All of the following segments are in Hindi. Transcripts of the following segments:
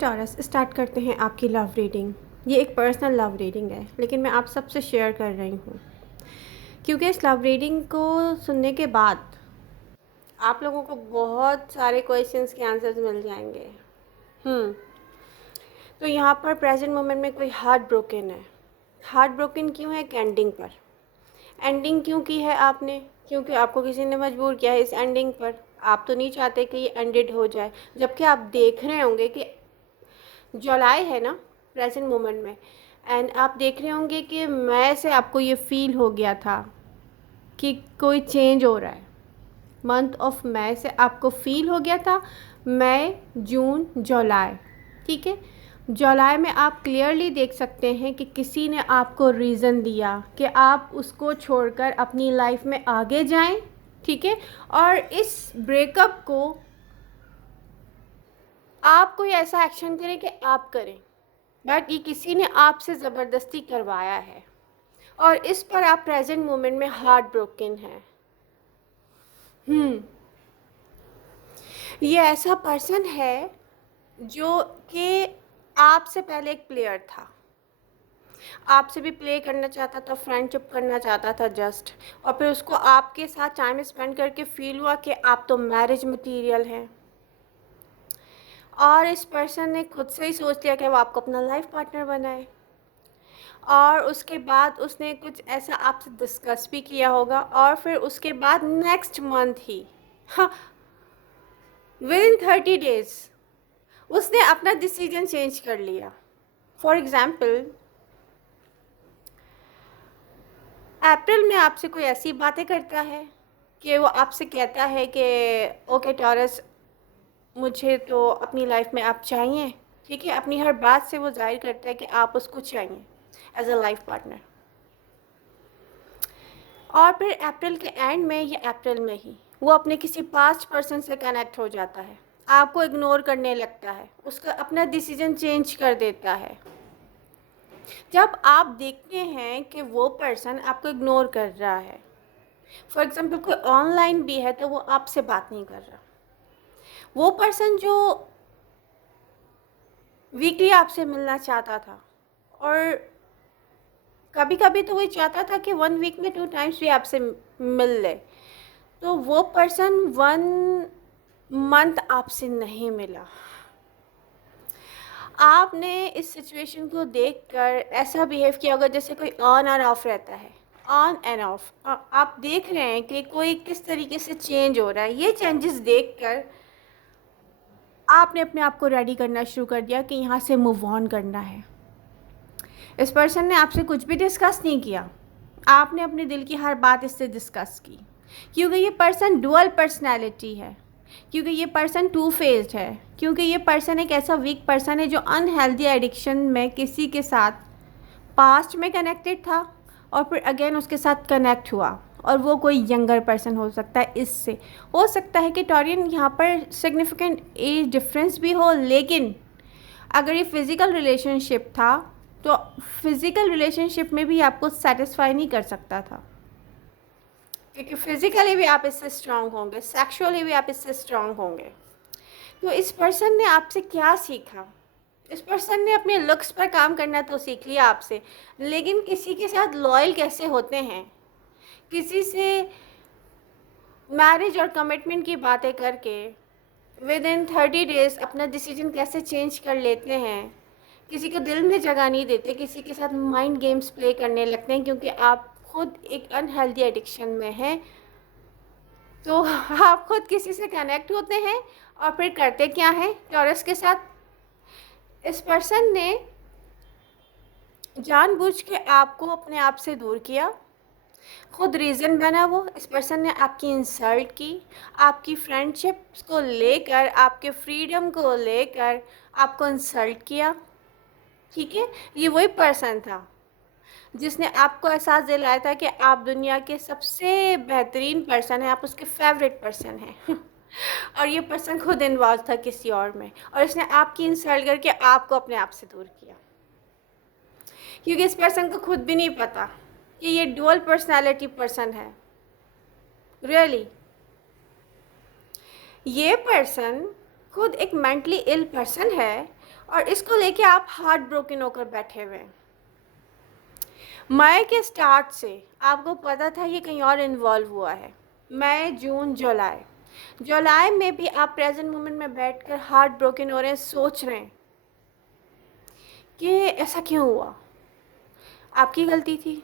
टॉरस, स्टार्ट करते हैं आपकी लव रीडिंग। ये एक पर्सनल लव रीडिंग है, लेकिन मैं आप सबसे शेयर कर रही हूँ क्योंकि इस लव रीडिंग को सुनने के बाद आप लोगों को बहुत सारे क्वेश्चंस के आंसर्स मिल जाएंगे। तो यहाँ पर प्रेजेंट मोमेंट में कोई हार्ट ब्रोकन है। हार्ट ब्रोकन क्यों है? एक एंडिंग पर। एंडिंग क्यों की है आपने? क्योंकि आपको किसी ने मजबूर किया है इस एंडिंग पर। आप तो नहीं चाहते कि ये एंडेड हो जाए, जबकि आप देख रहे होंगे कि जुलाई है ना प्रेजेंट मोमेंट में, एंड आप देख रहे होंगे कि मई से आपको ये फील हो गया था कि कोई चेंज हो रहा है। मंथ ऑफ मई से आपको फील हो गया था, मई, जून, जुलाई, ठीक है। जुलाई में आप क्लियरली देख सकते हैं कि किसी ने आपको रीज़न दिया कि आप उसको छोड़कर अपनी लाइफ में आगे जाएं, ठीक है। और इस ब्रेकअप को आप कोई ऐसा एक्शन करें कि आप करें, बट ये किसी ने आपसे ज़बरदस्ती करवाया है और इस पर आप प्रेजेंट मोमेंट में हार्ट ब्रोकन हैं। ये ऐसा पर्सन है जो कि आपसे पहले एक प्लेयर था, आपसे भी प्ले करना चाहता था, फ्रेंडशिप करना चाहता था जस्ट, और फिर उसको आपके साथ टाइम स्पेंड करके फील हुआ कि आप तो मैरिज मटेरियल हैं, और इस पर्सन ने खुद से ही सोच लिया कि वो आपको अपना लाइफ पार्टनर बनाए। और उसके बाद उसने कुछ ऐसा आपसे डिस्कस भी किया होगा, और फिर उसके बाद नेक्स्ट मंथ ही, हाँ, विद इन 30 डेज उसने अपना डिसीजन चेंज कर लिया। फॉर एग्ज़ाम्पल, अप्रैल में आपसे कोई ऐसी बातें करता है कि वो आपसे कहता है कि ओके टॉरस, मुझे तो अपनी लाइफ में आप चाहिए, ठीक है। अपनी हर बात से वो जाहिर करता है कि आप उसको चाहिए एज अ लाइफ पार्टनर। और फिर अप्रैल के एंड में या अप्रैल में ही वो अपने किसी पास्ट पर्सन से कनेक्ट हो जाता है, आपको इग्नोर करने लगता है, उसका अपना डिसीजन चेंज कर देता है। जब आप देखते हैं कि वो पर्सन आपको इग्नोर कर रहा है, फॉर एग्ज़ाम्पल कोई ऑनलाइन भी है तो वो आपसे बात नहीं कर रहा, वो पर्सन जो वीकली आपसे मिलना चाहता था, और कभी कभी तो वो चाहता था कि 1 वीक में 2 टाइम्स भी आपसे मिल ले, तो वो पर्सन 1 मंथ आपसे नहीं मिला। आपने इस सिचुएशन को देखकर ऐसा बिहेव किया होगा जैसे कोई ऑन और ऑफ रहता है, ऑन एंड ऑफ। आप देख रहे हैं कि कोई किस तरीके से चेंज हो रहा है। ये चेंजेस देखकर आपने अपने आप को रेडी करना शुरू कर दिया कि यहाँ से मूव ऑन करना है। इस पर्सन ने आपसे कुछ भी डिस्कस नहीं किया, आपने अपने दिल की हर बात इससे डिस्कस की, क्योंकि ये पर्सन डुअल पर्सनैलिटी है, क्योंकि ये पर्सन टू फेस्ड है, क्योंकि ये पर्सन एक ऐसा वीक पर्सन है जो अनहेल्दी एडिक्शन में किसी के साथ पास्ट में कनेक्टेड था और फिर अगेन उसके साथ कनेक्ट हुआ, और वो कोई यंगर पर्सन हो सकता है। इससे हो सकता है कि टॉरियन यहाँ पर सिग्निफिकेंट एज डिफरेंस भी हो, लेकिन अगर ये फिज़िकल रिलेशनशिप था तो फिज़िकल रिलेशनशिप में भी आपको सेटिस्फाई नहीं कर सकता था, क्योंकि फिज़िकली भी आप इससे स्ट्रांग होंगे, सेक्सुअली भी आप इससे स्ट्रांग होंगे। तो इस पर्सन ने आपसे क्या सीखा? इस पर्सन ने अपने लुक्स पर काम करना तो सीख लिया आपसे, लेकिन किसी के साथ लॉयल कैसे होते हैं, किसी से मैरिज और कमिटमेंट की बातें करके विद इन 30 डेज अपना डिसीजन कैसे चेंज कर लेते हैं, किसी को दिल में जगह नहीं देते, किसी के साथ माइंड गेम्स प्ले करने लगते हैं, क्योंकि आप खुद एक अनहेल्दी एडिक्शन में हैं। तो आप खुद किसी से कनेक्ट होते हैं और फिर करते क्या हैं टॉरस के साथ? इस पर्सन ने जानबूझ के आपको अपने आप से दूर किया, खुद रीज़न बना वो। इस पर्सन ने आपकी इंसल्ट की, आपकी फ्रेंडशिप्स को लेकर, आपके फ्रीडम को लेकर आपको इंसल्ट किया, ठीक है। ये वही पर्सन था जिसने आपको एहसास दिलाया था कि आप दुनिया के सबसे बेहतरीन पर्सन हैं, आप उसके फेवरेट पर्सन हैं और ये पर्सन खुद इन्वॉल्व था किसी और में, और इसने आपकी इंसल्ट करके आपको अपने आप से दूर किया, क्योंकि इस पर्सन को खुद भी नहीं पता कि ये डुअल पर्सनालिटी पर्सन है। रियली ये पर्सन खुद एक मेंटली इल पर्सन है, और इसको लेके आप हार्ट ब्रोकन होकर बैठे हुए हैं। मई के स्टार्ट से आपको पता था ये कहीं और इन्वॉल्व हुआ है। मई, जून, जुलाई, जुलाई में भी आप प्रेजेंट मोमेंट में बैठकर हार्ट ब्रोकन हो रहे हैं, सोच रहे हैं कि ऐसा क्यों हुआ, आपकी गलती थी।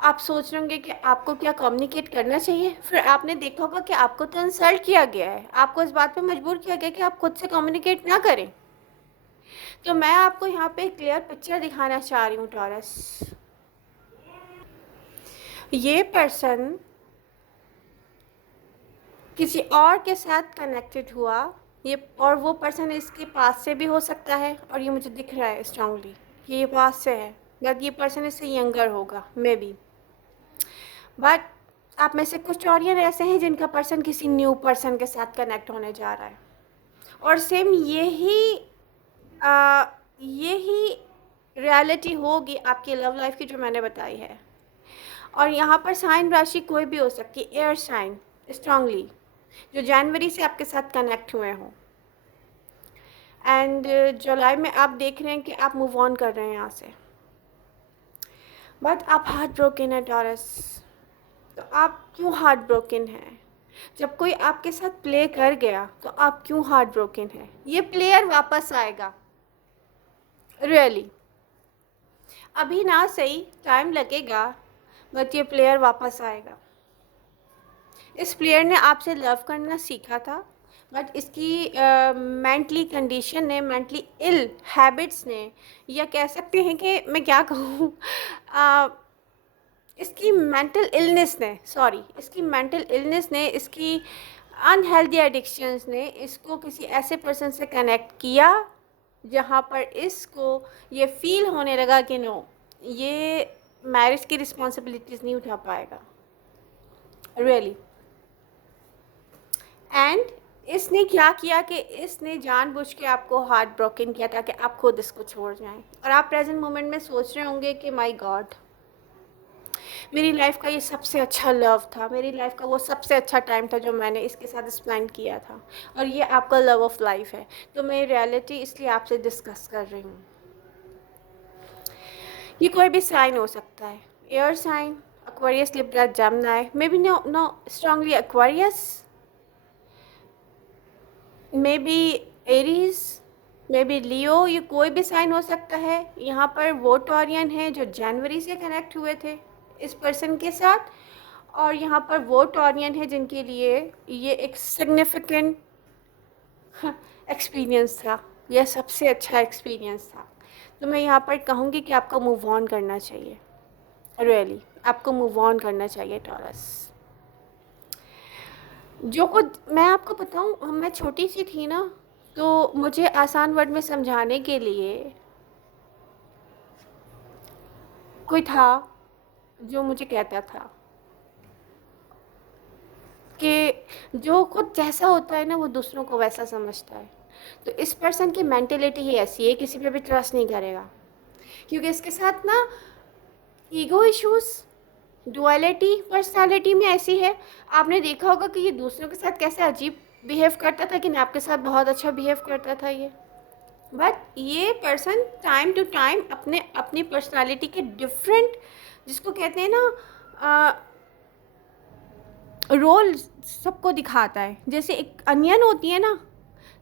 आप सोच रहे होंगे कि आपको क्या कम्युनिकेट करना चाहिए, फिर आपने देखा होगा कि आपको तो इंसल्ट किया गया है, आपको इस बात पे मजबूर किया गया कि आप खुद से कम्युनिकेट ना करें। तो मैं आपको यहाँ पे क्लियर पिक्चर दिखाना चाह रही हूँ टॉरस। ये पर्सन किसी और के साथ कनेक्टेड हुआ, ये और वो पर्सन इसके पास से भी हो सकता है, और ये मुझे दिख रहा है स्ट्रांगली कि ये पास से है, बट ये पर्सन इससे यंगर होगा मे बी। बट आप में से कुछ ऑडियन ऐसे हैं जिनका पर्सन किसी न्यू पर्सन के साथ कनेक्ट होने जा रहा है, और सेम यही रियलिटी होगी आपकी लव लाइफ की जो मैंने बताई है। और यहाँ पर साइन राशि कोई भी हो सकती है, एयर साइन स्ट्रांगली, जो जनवरी से आपके साथ कनेक्ट हुए हों। एंड जुलाई में आप देख रहे हैं कि आप मूव ऑन कर रहे हैं यहाँ से, बट आप हार्ट ब्रोकन है टॉरस। तो आप क्यों हार्ट ब्रोकन हैं? जब कोई आपके साथ प्ले कर गया तो आप क्यों हार्ट ब्रोकन है? ये प्लेयर वापस आएगा, रियली अभी ना सही, टाइम लगेगा, बट ये प्लेयर वापस आएगा। इस प्लेयर ने आपसे लव करना सीखा था, बट इसकी मेंटली कंडीशन ने, मेंटली इल हैबिट्स ने, या कह सकते हैं कि मैं क्या कहूँ, इसकी मेंटल इलनेस ने, इसकी मेंटल इलनेस ने, इसकी अनहेल्दी एडिक्शंस ने इसको किसी ऐसे पर्सन से कनेक्ट किया जहाँ पर इसको ये फील होने लगा कि नो, ये मैरिज की रिस्पॉन्सिबिलिटीज़ नहीं उठा पाएगा, रियली। एंड इसने क्या किया कि इसने जानबूझ के आपको हार्ट ब्रोकन किया ताकि आप खुद इसको छोड़ जाएं। और आप प्रेजेंट मोमेंट में सोच रहे होंगे कि माय गॉड, मेरी लाइफ का ये सबसे अच्छा लव था, मेरी लाइफ का वो सबसे अच्छा टाइम था जो मैंने इसके साथ स्पेंड किया था, और ये आपका लव ऑफ लाइफ है। तो मैं रियलिटी इसलिए आपसे डिस्कस कर रही हूँ। ये कोई भी साइन हो सकता है, air sign, Aquarius, Libra, Gemini, maybe no strongly Aquarius, maybe Aries, maybe Leo, ये कोई भी साइन हो सकता है। यहाँ पर वो टॉरियन है जो जनवरी से कनेक्ट हुए थे इस पर्सन के साथ, और यहाँ पर वो टॉरियन है जिनके लिए ये एक सिग्निफिकेंट एक्सपीरियंस था, यह सबसे अच्छा एक्सपीरियंस था। तो मैं यहाँ पर कहूँगी कि आपको मूव ऑन करना चाहिए, रियली आपको मूव ऑन करना चाहिए टॉरस। जो खुद मैं आपको बताऊँ, मैं छोटी सी थी ना, तो मुझे आसान वर्ड में समझाने के लिए कोई था जो मुझे कहता था कि जो खुद जैसा होता है ना वो दूसरों को वैसा समझता है। तो इस पर्सन की मेंटेलिटी ही ऐसी है, किसी पे भी ट्रस्ट नहीं करेगा, क्योंकि इसके साथ ना ईगो इश्यूज़, डुअलिटी पर्सनालिटी में ऐसी है। आपने देखा होगा कि ये दूसरों के साथ कैसे अजीब बिहेव करता था, कि आपके साथ बहुत अच्छा बिहेव करता था ये। बट ये पर्सन टाइम टू टाइम अपनी पर्सनालिटी के डिफरेंट, जिसको कहते हैं ना, रोल सबको दिखाता है। जैसे एक अनियन होती है ना,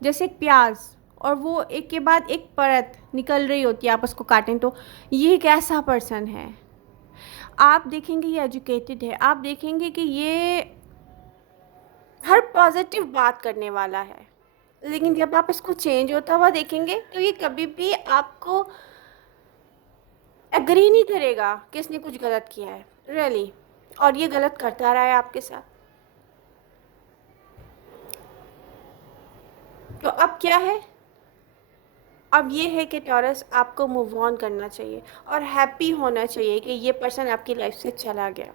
जैसे एक प्याज, और वो एक के बाद एक परत निकल रही होती है, आप उसको काटें तो ये एक ऐसा पर्सन है। आप देखेंगे ये एजुकेटेड है, आप देखेंगे कि ये हर पॉजिटिव बात करने वाला है, लेकिन जब आप इसको चेंज होता हुआ देखेंगे तो ये कभी भी आपको एग्री नहीं करेगा कि इसने कुछ गलत किया है, रियली, और ये गलत करता रहा है आपके साथ। तो अब क्या है, अब ये है कि टॉरस आपको मूव ऑन करना चाहिए और हैप्पी होना चाहिए कि ये पर्सन आपकी लाइफ से चला गया।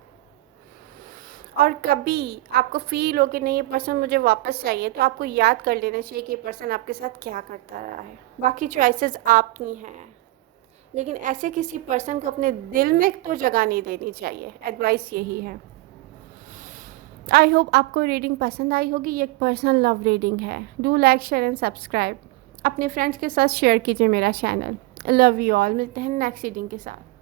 और कभी आपको फील हो कि नहीं ये पर्सन मुझे वापस चाहिए, तो आपको याद कर लेना चाहिए कि ये पर्सन आपके साथ क्या करता रहा है। बाकी चॉइसेस आपकी हैं, लेकिन ऐसे किसी पर्सन को अपने दिल में तो जगह नहीं देनी चाहिए। एडवाइस यही है। आई होप आपको रीडिंग पसंद आई होगी। ये एक पर्सनल लव रीडिंग है। Do like, share and subscribe. अपने फ्रेंड्स के साथ शेयर कीजिए मेरा चैनल। लव यू ऑल, मिलते हैं नेक्स्ट रीडिंग के साथ।